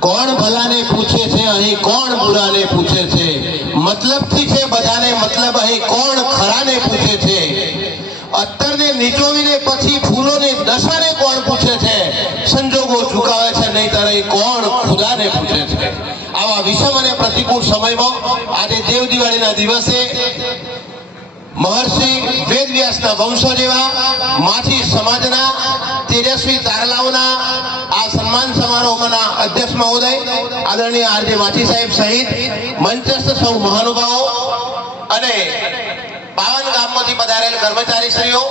કોણ ભલાને પૂછે છે અહીં કોણ બુરાને પૂછે છે? મતલબથી છે બધાને મતલબ અહીં કોણ ખરાને પૂછે છે? અત્તરને નીચોવીને પછી ફૂલોની દશાને કોણ પૂછે છે? સંજોગો ચુકાવે છે નહીં અહીં કોણ ખુદાને પૂછે છે? આવા વિષમ અને પ્રતિકૂળ સમયમાં આજે દેવ દિવાળીના દિવસે મહર્ષિ વેદવ્યાસના વંશો જેવા માછી સમાજના તેજસ્વી તારલાઓના આ સન્માન સમારોહના અધ્યક્ષ મહોદય, આદરણીય આરજે માછી સાહેબ સહિત મંચસ્થ સૌ મહાનુભાવો અને પાવન ગામમાંથી પધારેલ કર્મચારીશ્રીઓ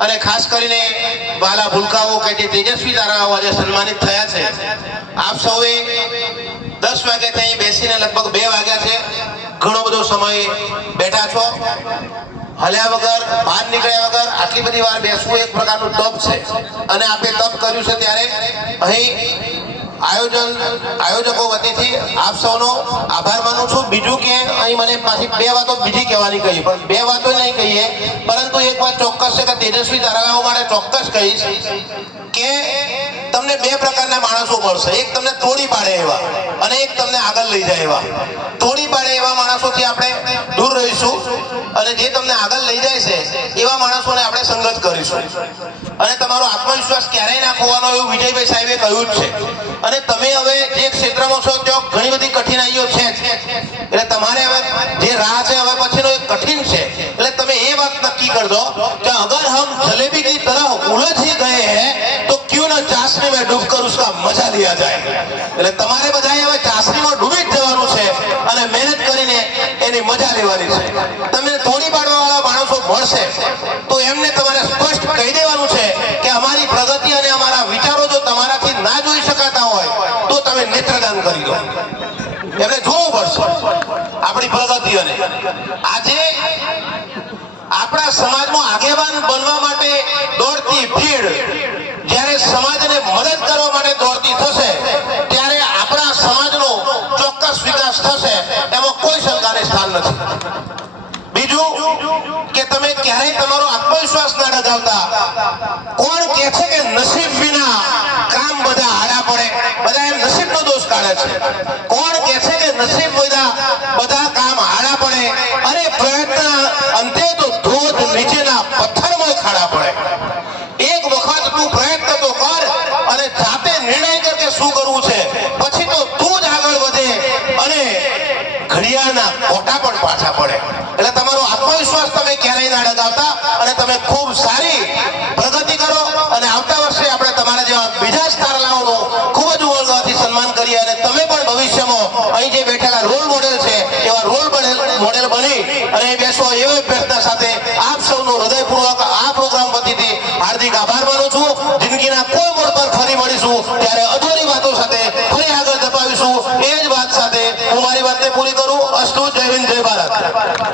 અને ખાસ કરીને વાલા ભૂલકાઓ કે જે તેજસ્વી તારાઓ આજે સન્માનિત થયા છે. આપ સૌએ દસ વાગે ત્યાં બેસીને લગભગ બે વાગ્યા છે. ઘણો બધો સમય બેઠા છો. હલ્યા વગર, બહાર નીકળ્યા વગર આટલી બધી વાર બેસવું એક પ્રકારનું તપ છે. અને આપે તપ કર્યું છે ત્યારે અહીં આયોજન, આયોજકો વતીથી આપ સૌનો આભાર માનું છું. બીજું કે અહીં મને પાછી બે વાતો બીજી કહેવાની કહી, પણ બે વાતો નહીં કહીએ. પરંતુ એક વાત ચોક્કસ છે કે તેજસ્વી ધારાઓ માટે ચોક્કસ કહીશ કે તમને બે પ્રકારના માણસો મળશે. એક તમને તોડી પાડે એવા અને એક તમને આગળ લઈ જાય એવા. તોડી પાડે એવા માણસોથી આપણે કરીશું અને જે તમને આગળ લઈ જાય છે, એવા માણસોને આપણે સંગત કરીશું. અને તમારો આત્મવિશ્વાસ ક્યારેય ના ખોવાનો એવું વિજયભાઈ સાહેબે કહ્યું જ છે. અને તમે હવે જે ક્ષેત્રમાં છો, ત્યાં ઘણી બધી કઠિનાઈઓ છે એટલે તમારે હવે જે રાહ છે, હવે પછીનો એ કઠિન છે. એટલે તમે એ વાત નક્કી કરજો કે અગર હમ જલેબી કી તરફ ઉલઝ ગયે હે, તો ક્યુ ના ચાસને મેં ડૂબ કર, ઉસકા મજા લિયા જાય. એટલે તમારે બધાએ હવે ચાસને લેવાની છે. તમને તોડી પાડવા વાળા માણસો મળશે, તો એમને તમારે સ્પષ્ટ કહી દેવાનું છે કે અમારી પ્રગતિ અને અમારા વિચારો જો તમારાથી ના જોઈ શકાતા હોય, તો તમે નેત્રદાન કરી દો એમને જોવું પડશે આપણી પ્રગતિઓને આજે આપણા સમાજમાં આગેવાન બનવા માટે દોડતી ભીડ, જ્યારે સમાજને મદદ કરવા માટે દોડતી થશે, ત્યારે આપણા સમાજનો ચોક્કસ વિકાસ થશે. એમાં બીજું કે તમે ક્યારેય તમારો આત્મવિશ્વાસ ના ડગાવતા કોણ કે છે કે નસીબ વિના કામ બધા હારા પડે? બધા એમ નસીબનો દોષ કાઢે છે. કોણ કે છે કે નસીબ વિના બધા કામ હારા પડે? અરે પ્રયત્ન અંતે તો ધોધ નીચેના પથ્થરમાં ખાડા પડે. એક વખત તું પ્રયત્ન તો કર અને જાતે નિર્ણય કર કે શું કરવું છે. પછી તો તું જ આગળ વધે અને ઘડિયાળના ખોટા પડે. એટલે તમારો આત્મવિશ્વાસ તમે ક્યારેય ના ડગાવતા અને તમે ખૂબ સારી પ્રગતિ કરો અને આવતા વર્ષે આપણે તમારા જેવા બીજા તારલાઓનું ખૂબ જ ઉમળકાથી સન્માન કરીએ અને તમે પણ ભવિષ્યમાં અહીં જે બેઠેલા રોલ મોડેલ છે, એવા રોલ મોડેલ બની અને બેસો એવી અભ્યર્થના સાથે આપ સૌનો હૃદયપૂર્વક આ પ્રોગ્રામ વતીથી હાર્દિક આભાર માનું છું. જિંદગીના કોઈ મોડ પર ફરી મળીશું. ત્યારે અધૂરી વાતો સાથે ફરી આગળ ધપાવીશું. એ જ વાત સાથે હું મારી વાતને પૂરી કરું. અસ્તુ, જય હિન્દ para.